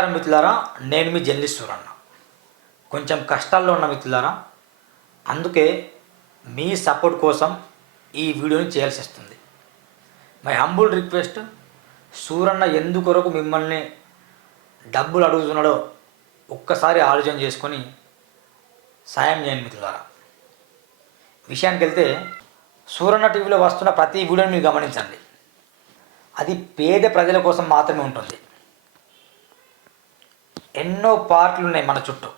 నమస్కారం మిత్రులారా నేను మీ జర్నలిస్ట్ సూరన్న కొంచెం కష్టాల్లో ఉన్న మిత్రులారా అందుకే మీ సపోర్ట్ కోసం ఈ వీడియోని చేయాల్సి వస్తుంది. మై హంబుల్ రిక్వెస్ట్ సూరన్న ఎందుకొరకు మిమ్మల్ని డబ్బులు అడుగుతున్నాడో ఒక్కసారి ఆలోచన చేసుకొని సాయం చేయండి మిత్రులారా. విషయానికి వెళ్తే సూరన్న టీవీలో వస్తున్న ప్రతి వీడియోని మీరు గమనించండి. అది పేద ప్రజల కోసం మాత్రమే ఉంటుంది. ఎన్నో పార్టీలు ఉన్నాయి మన చుట్టూ.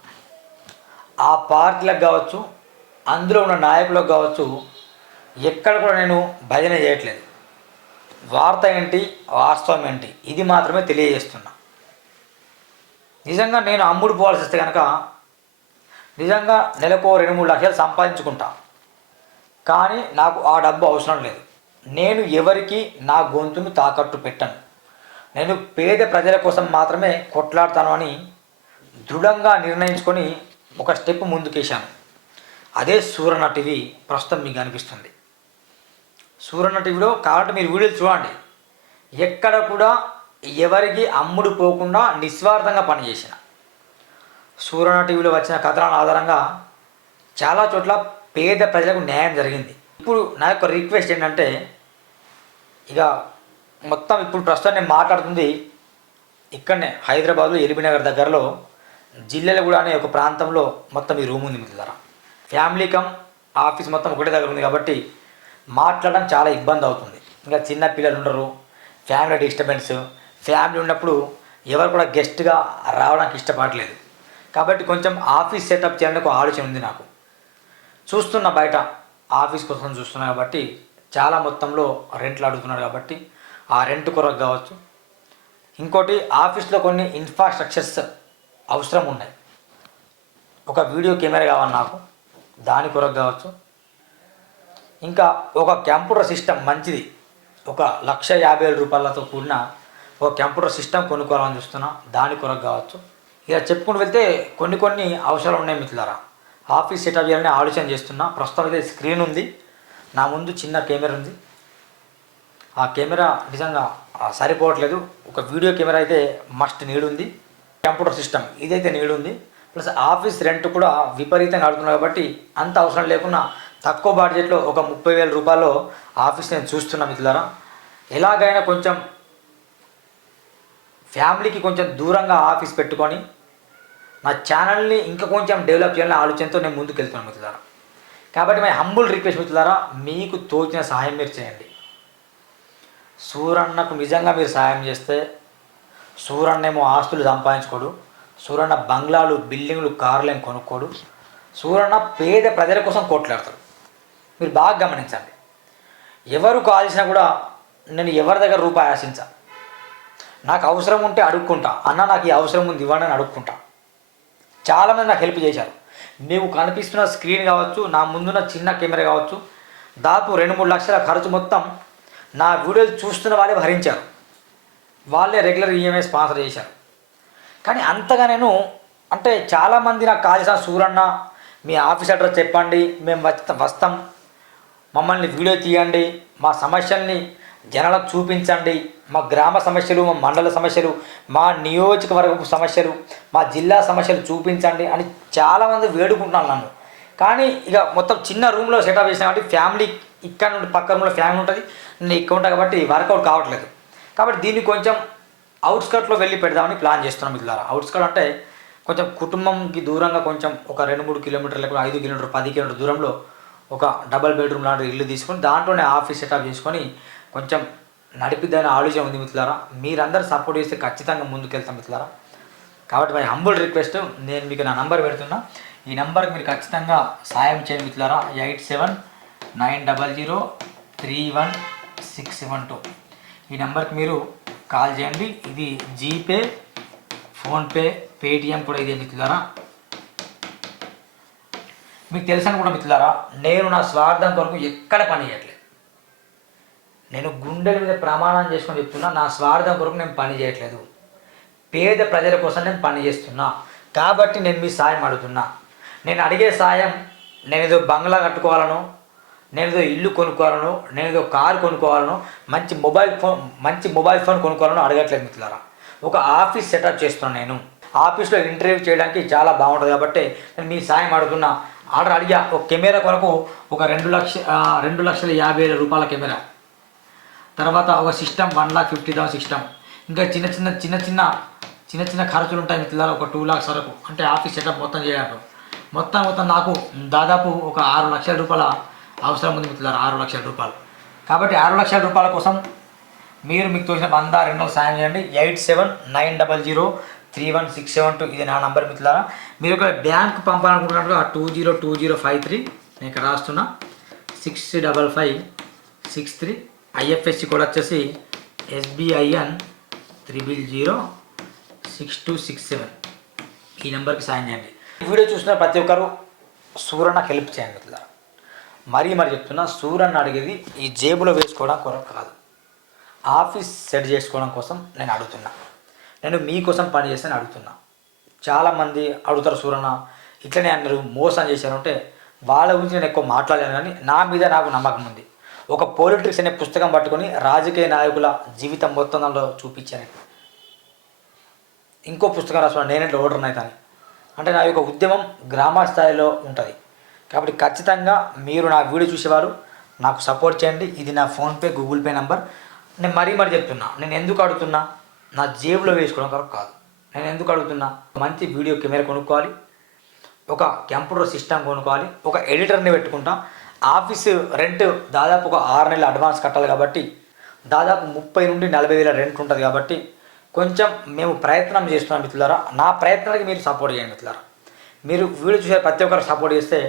ఆ పార్టీలకు కావచ్చు అందులో ఉన్న నాయకులకు కావచ్చు ఎక్కడ కూడా నేను భజన చేయట్లేదు. వార్త ఏంటి వాస్తవం ఏంటి ఇది మాత్రమే తెలియజేస్తున్నా. నిజంగా నేను అమ్ముడు పోవాల్సి వస్తే కనుక నిజంగా నెలకు రెండు మూడు లక్షలు సంపాదించుకుంటా. కానీ నాకు ఆ డబ్బు అవసరం లేదు. నేను ఎవరికి నా గొంతును తాకట్టు పెట్టను. నేను పేద ప్రజల కోసం మాత్రమే కొట్లాడతాను అని దృఢంగా నిర్ణయించుకొని ఒక స్టెప్ ముందుకేశాను. అదే సూరణ టీవీ ప్రస్తుతం మీకు అనిపిస్తుంది. సూరణ టీవీలో కావాలంటే మీరు వీడియోలు చూడండి. ఎక్కడ కూడా ఎవరికి అమ్ముడు పోకుండా నిస్వార్థంగా పనిచేసిన. సూరణ టీవీలో వచ్చిన కథనాల ఆధారంగా చాలా చోట్ల పేద ప్రజలకు న్యాయం జరిగింది. ఇప్పుడు నా యొక్క రిక్వెస్ట్ ఏంటంటే ఇక మొత్తం ఇప్పుడు ప్రస్తుతం నేను మాట్లాడుతుంది ఇక్కడనే హైదరాబాద్లో ఎలిబినగర్ దగ్గరలో జిల్లెలగూడ అనే ఒక ప్రాంతంలో మొత్తం ఈ రూమ్ ఉంది మిత్రులారా. ఫ్యామిలీ కమ్ ఆఫీస్ మొత్తం ఒకటే దగ్గర ఉంది కాబట్టి మాట్లాడడం చాలా ఇబ్బంది అవుతుంది. ఇంకా చిన్న పిల్లలు ఉండరు ఫ్యామిలీ డిస్టర్బెన్స్. ఫ్యామిలీ ఉన్నప్పుడు ఎవరు కూడా గెస్ట్గా రావడానికి ఇష్టపడలేదు. కాబట్టి కొంచెం ఆఫీస్ సెటప్ చేయడానికి ఒక ఆలోచన ఉంది నాకు. చూస్తున్న బయట ఆఫీస్ కోసం చూస్తున్నా కాబట్టి చాలా మొత్తంలో రెంట్లు అడుగుతున్నారు కాబట్టి ఆ రెంట్ కొరకు కావచ్చు. ఇంకోటి ఆఫీస్లో కొన్ని ఇన్ఫ్రాస్ట్రక్చర్స్ అవసరం ఉన్నాయి ఒక వీడియో కెమెరా కావాలి నాకు దాని కొరకు కావచ్చు. ఇంకా ఒక కంప్యూటర్ సిస్టమ్ మంచిది. ఒక లక్ష యాభై వేల రూపాయలతో కూడిన ఒక కంప్యూటర్ సిస్టమ్ కొనుక్కోవాలని చూస్తున్నా దాని కొరకు కావచ్చు. ఇక చెప్పుకుంటూ వెళ్తే కొన్ని కొన్ని అవసరాలు ఉన్నాయి మిత్రులారా. ఆఫీస్ సెటప్ చేయాలని ఆలోచన చేస్తున్నా ప్రస్తుతం అయితే స్క్రీన్ ఉంది. నా ముందు చిన్న కెమెరా ఉంది. ఆ కెమెరా నిజంగా సరిపోవట్లేదు. ఒక వీడియో కెమెరా అయితే మస్ట్ నీడ్ ఉంది కంప్యూటర్ సిస్టమ్ ఇదైతే నీడు ఉంది ప్లస్ ఆఫీస్ రెంట్ కూడా విపరీతంగా ఆడుతున్నారు కాబట్టి అంత అవసరం లేకుండా తక్కువ బడ్జెట్లో ఒక ముప్పై వేల రూపాయలు ఆఫీస్ నేను చూస్తున్నా మిత్రులారా. ఎలాగైనా కొంచెం ఫ్యామిలీకి కొంచెం దూరంగా ఆఫీస్ పెట్టుకొని నా ఛానల్ని ఇంకా కొంచెం డెవలప్ చేయాలని ఆలోచనతో నేను ముందుకు వెళ్తున్నాను మిత్రులారా. కాబట్టి మై హంబుల్ రిక్వెస్ట్ మిత్రులారా మీకు తోచిన సహాయం మీరు చేయండి. సూరన్నకు నిజంగా మీరు సహాయం చేస్తే సూరన్నేమో ఆస్తులు సంపాదించుకోడు సూరన్న బంగ్లాలు బిల్డింగ్లు కార్లు ఏం కొనుక్కోడు సూరన్న పేద ప్రజల కోసం కోట్లాడతాడు. మీరు బాగా గమనించండి. ఎవరు కాల్సినా కూడా నేను ఎవరి దగ్గర రూపాయి ఆశించా? నాకు అవసరం ఉంటే అడుక్కుంటా. అన్న నాకు ఈ అవసరం ఉంది ఇవ్వండి అని అడుక్కుంటా. చాలామంది నాకు హెల్ప్ చేశారు. మీకు కనిపిస్తున్న స్క్రీన్ కావచ్చు నా ముందున్న చిన్న కెమెరా కావచ్చు దాదాపు రెండు మూడు లక్షల ఖర్చు మొత్తం నా వీడియోలు చూస్తున్న వాళ్ళే భరించారు. వాళ్ళే రెగ్యులర్ ఈఎంఐ స్పాన్సర్ చేశారు. కానీ అంతగా నేను అంటే చాలామంది నాకు కాల్ చేసిన సూరన్న మీ ఆఫీస్ అడ్రస్ చెప్పండి మేము వచ్చి వస్తాం. మమ్మల్ని వీడియో తీయండి మా సమస్యల్ని జనాలకు చూపించండి. మా గ్రామ సమస్యలు మా మండల సమస్యలు మా నియోజకవర్గపు సమస్యలు మా జిల్లా సమస్యలు చూపించండి అని చాలామంది వేడుకుంటున్నాను నన్ను. కానీ ఇక మొత్తం చిన్న రూమ్లో సెటప్ చేసిన కాబట్టి ఫ్యామిలీ ఇక్కడ నుండి పక్క రూమ్లో ఫ్యామిలీ ఉంటుంది నేను ఇక్కడ ఉంటా కాబట్టి వర్కౌట్ కావట్లేదు. కాబట్టి దీన్ని కొంచెం అవుట్స్కట్లో వెళ్ళి పెడదామని ప్లాన్ చేస్తున్నాం ఇట్లా అవుట్స్కట్ అంటే కొంచెం కుటుంబంకి దూరంగా కొంచెం ఒక రెండు మూడు కిలోమీటర్ల ఐదు కిలోమీటర్ పది కిలోమీటర్ దూరంలో ఒక డబల్ బెడ్రూమ్ లాంటి ఇల్లు తీసుకొని దాంట్లోనే ఆఫీస్ సెటప్ చేసుకొని కొంచెం నడిపిద్దని ఆలోచన ఉంది మిత్రులారా. మీరందరూ సపోర్ట్ చేస్తే ఖచ్చితంగా ముందుకెళ్తాం మిత్రులారా. కాబట్టి మై హంబుల్ రిక్వెస్ట్ నేను మీకు నా నంబర్ పెడుతున్నా. ఈ నెంబర్కి మీరు ఖచ్చితంగా సాయం చేయండి మిత్రులారా. Eight seven nine double zero three one six seven two. ఈ నెంబర్కి మీరు కాల్ చేయండి. ఇది జీపే ఫోన్పే పేటిఎం కూడా ఇదే మిత్రులారా. మీకు తెలుసని కూడా మిత్రులారా నేను నా స్వార్థం కొరకు ఎక్కడ పని చేయట్లేదు. నేను గుండెల మీద ప్రమాణం చేసుకొని చెప్తున్నా నా స్వార్థం కొరకు నేను పని చేయట్లేదు. పేద ప్రజల కోసం నేను పని చేస్తున్నా. కాబట్టి నేను మీ సాయం అడుగుతున్నా. నేను అడిగే సాయం నేను ఏదో బంగ్లా కట్టుకోవాలను నేను ఏదో ఇల్లు కొనుక్కోవాలను నేనేదో కారు కొనుక్కోవాలను మంచి మొబైల్ ఫోన్ మంచి మొబైల్ ఫోన్ కొనుక్కోవాలను అడగట్లేదు మిత్రులారా. ఒక ఆఫీస్ సెటప్ చేస్తున్నాను నేను. ఆఫీస్లో ఇంటర్వ్యూ చేయడానికి చాలా బాగుంటుంది కాబట్టి నేను మీ సాయం అడుగుతున్నా. ఆర్డర్ అడిగా ఒక కెమెరా కొరకు ఒక రెండు లక్ష రెండు లక్షల యాభై వేల రూపాయల కెమెరా. తర్వాత ఒక system one lakh fifty thousand system. ఇంకా చిన్న చిన్న చిన్న చిన్న చిన్న చిన్న ఖర్చులు ఉంటాయి మిత్రులారా ఒక టూ లాక్స్ వరకు. అంటే ఆఫీస్ సెటప్ మొత్తం చేయడానికి మొత్తం మొత్తం నాకు దాదాపు ఒక ఆరు లక్షల రూపాయల అవసరం ఉంది మిత్రులారా ఆరు లక్షల రూపాయలు. కాబట్టి ఆరు లక్షల రూపాయల కోసం మీరు మీకు తోచిన వంద రెండు సాయం చేయండి. Eight seven nine double zero three one six seven two ఇది నా నంబర్ మిత్రులారా. మీరు ఒక bank పంపాలనుకుంటున్నట్టుగా two zero two zero five three నేను ఇక్కడ రాస్తున్నా. Six double five six three. IFSC code వచ్చేసి SBIN triple zero six two six seven. ఈ నెంబర్కి సాయం చేయండి. ఈ వీడియో చూసిన ప్రతి ఒక్కరు సూర్యనకు హెల్ప్ చేయండి మిత్రులారా. మరీ మరి చెప్తున్నా సూరన్న అడిగేది ఈ జేబులో వేసుకోవడం కొరకు కాదు. ఆఫీస్ సెట్ చేసుకోవడం కోసం నేను అడుగుతున్నా. నేను మీకోసం పని చేస్తాను అడుగుతున్నా. చాలామంది అడుగుతారు సూరన్న ఇట్లనే అన్నారు మోసం చేశారు అంటే వాళ్ళ గురించి నేను ఎక్కువ మాట్లాడలేను కానీ నా మీద నాకు నమ్మకం ఉంది. ఒక పొలిటిక్స్ అనే పుస్తకం పట్టుకొని రాజకీయ నాయకుల జీవితం మొత్తం దాంట్లో చూపించాను. ఇంకో పుస్తకం రాసుకున్నాను నేనే ఓటర్ అవుతాను అంటే నా యొక్క ఉద్యమం గ్రామ స్థాయిలో ఉంటుంది. కాబట్టి ఖచ్చితంగా మీరు నా వీడియో చూసేవారు. నాకు సపోర్ట్ చేయండి. ఇది నా ఫోన్పే గూగుల్ పే నెంబర్ నేను మరీ మరీ చెప్తున్నా. నేను ఎందుకు అడుగుతున్నా? నా జేబులో వేసుకోవడం కొరకు కాదు. నేను ఎందుకు అడుగుతున్నా? మంచి వీడియో కెమెరా కొనుక్కోవాలి. ఒక కంప్యూటర్ సిస్టమ్ కొనుక్కోవాలి. ఒక ఎడిటర్ని పెట్టుకుంటాం. ఆఫీస్ రెంట్ దాదాపు ఒక ఆరు నెలలు అడ్వాన్స్ కట్టాలి కాబట్టి దాదాపు ముప్పై నుండి నలభై వేల రెంట్ ఉంటుంది కాబట్టి కొంచెం మేము ప్రయత్నం చేస్తున్నాం మిత్రులారా. నా ప్రయత్నానికి మీరు సపోర్ట్ చేయండి మిత్రులారా. మీరు వీడియో చూసే ప్రతి ఒక్కరు సపోర్ట్ చేస్తే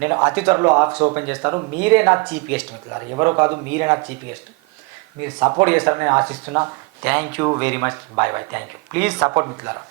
నేను అతి త్వరలో ఆఫీస్ ఓపెన్ చేస్తాను. మీరే నా చీఫ్ గెస్ట్ మిత్రులారు ఎవరో కాదు మీరే నా చీఫ్ గెస్ట్. మీరు సపోర్ట్ చేస్తారని నేను ఆశిస్తున్నా. Thank you very much. Bye bye thank you. Please support మిత్రులారా.